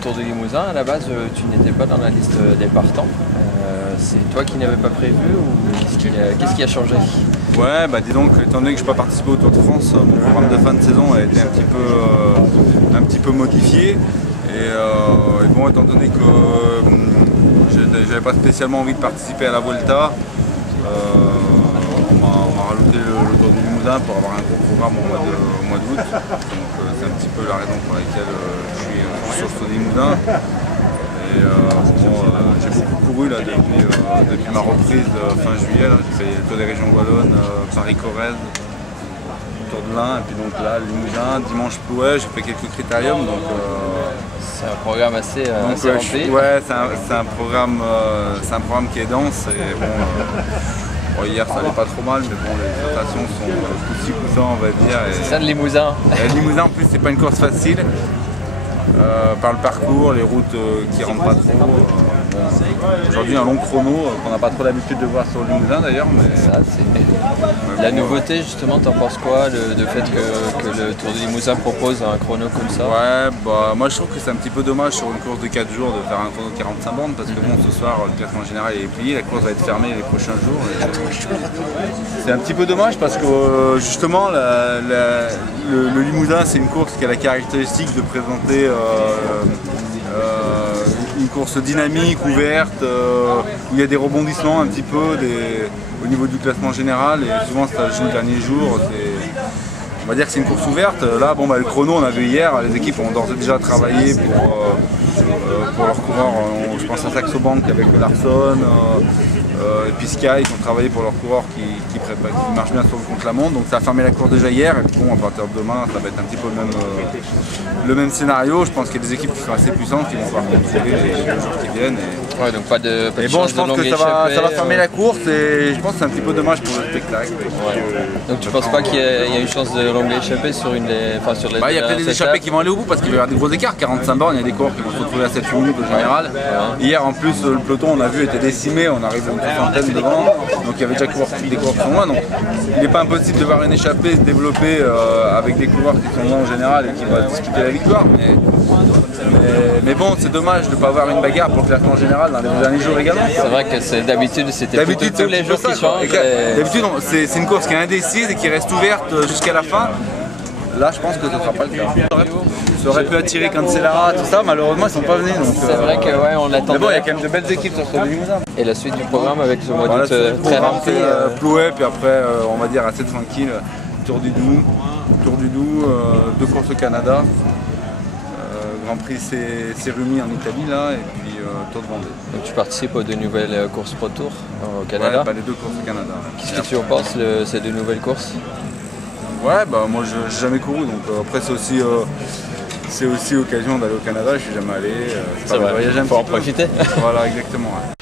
Tour du Limousin. À la base, tu n'étais pas dans la liste des partants. C'est toi qui n'avais pas prévu ou qu'est-ce qui a changé? Ouais, bah dis donc, étant donné que je n'ai pas participé au Tour de France, mon programme de fin de saison a été un petit peu modifié. Et bon, étant donné que j'avais pas spécialement envie de participer à la Vuelta, on m'a rajouté le Tour du Limousin pour avoir un gros programme au mois d'août. Donc c'est un petit peu la raison pour laquelle je suis sur le Tour du Limousin. Et j'ai beaucoup couru là, depuis ma reprise fin juillet. J'ai fait le Tour des régions wallonnes, Paris-Corrèze, Tour de l'Ain, et puis donc là, le Limousin, dimanche Plouay, j'ai fait quelques critériums. C'est un programme assez rempli. Ouais, c'est un programme qui est dense. Et bon, hier ça allait pas trop mal, mais bon, les sensations sont coup-ci coup-ça, on va dire. C'est ça le Limousin. Le Limousin en plus c'est pas une course facile. Par le parcours, les routes qui rentrent pas trop. Aujourd'hui un long chrono qu'on n'a pas trop l'habitude de voir sur le Limousin d'ailleurs. Ça, c'est la nouveauté justement, t'en penses quoi de fait que le Tour du Limousin propose un chrono comme ça? Ouais, bah moi je trouve que c'est un petit peu dommage sur une course de 4 jours de faire un chrono de 45 bornes parce que bon, ce soir le classement général est plié, la course va être fermée les prochains jours. C'est un petit peu dommage parce que justement le Limousin c'est une course qui a la caractéristique de présenter une course dynamique, ouverte, où il y a des rebondissements un petit peu au niveau du classement général et souvent ça joue le dernier jour. On va dire que c'est une course ouverte. Là, bon, le chrono, on a vu hier, les équipes ont d'ores et déjà travaillé pour leurs coureurs. Je pense à Saxo Bank avec Larson, et puis Sky qui ont travaillé pour leurs coureurs qui marchent bien sur le contre-la-montre. Donc ça a fermé la course déjà hier. Et bon, à partir de demain, ça va être un petit peu le même scénario. Je pense qu'il y a des équipes qui sont assez puissantes qui vont pouvoir contrôler les jours qui viennent. Ouais, donc pas de et bon, je pense que ça va fermer la course et je pense que c'est un petit peu dommage pour le spectacle. Ouais. Donc tu penses pas qu'il y a une chance de longue échappée sur les il y a peut-être des échappées qui vont aller au bout parce qu'il va y avoir des gros écarts. 45 bornes, il y a des coureurs qui vont se retrouver à 7 minutes au général. Hier en plus le peloton on a vu était décimé, on arrive à une soixantaine devant, donc il y avait déjà des coureurs qui sont loin. Donc il n'est pas impossible de voir une échappée se développer avec des coureurs qui sont loin en général et qui vont disputer la victoire. Mais bon, c'est dommage de ne pas avoir une bagarre pour le classement général dans les derniers jours également. C'est vrai que d'habitude c'était tous les jours qui changent. D'habitude c'est une course qui est indécise et qui reste ouverte jusqu'à la fin. Là, je pense que ce ne sera pas le cas. Ça aurait pu attirer Cancellara, tout ça, malheureusement ils ne sont pas venus. C'est vrai que ouais, on l'attendait. Mais bon, il y a quand même de belles équipes sur ce Limousin. Et la suite du programme avec ce mois d'août très rempli. Plouay, puis après, on va dire assez tranquille, Tour du Doubs, 2 courses au Canada. Grand Prix Serumi en Italie là, et puis Tour de Vendée. Donc tu participes aux 2 nouvelles courses Pro Tour au Canada? Ouais, les 2 courses au Canada. Qu'est-ce que tu en penses ces 2 nouvelles courses? Ouais, bah moi j'ai jamais couru, donc après c'est aussi l'occasion d'aller au Canada, je suis jamais allé. Ça va, voyager un faut en petit peu. profiter. Voilà, exactement. Ouais.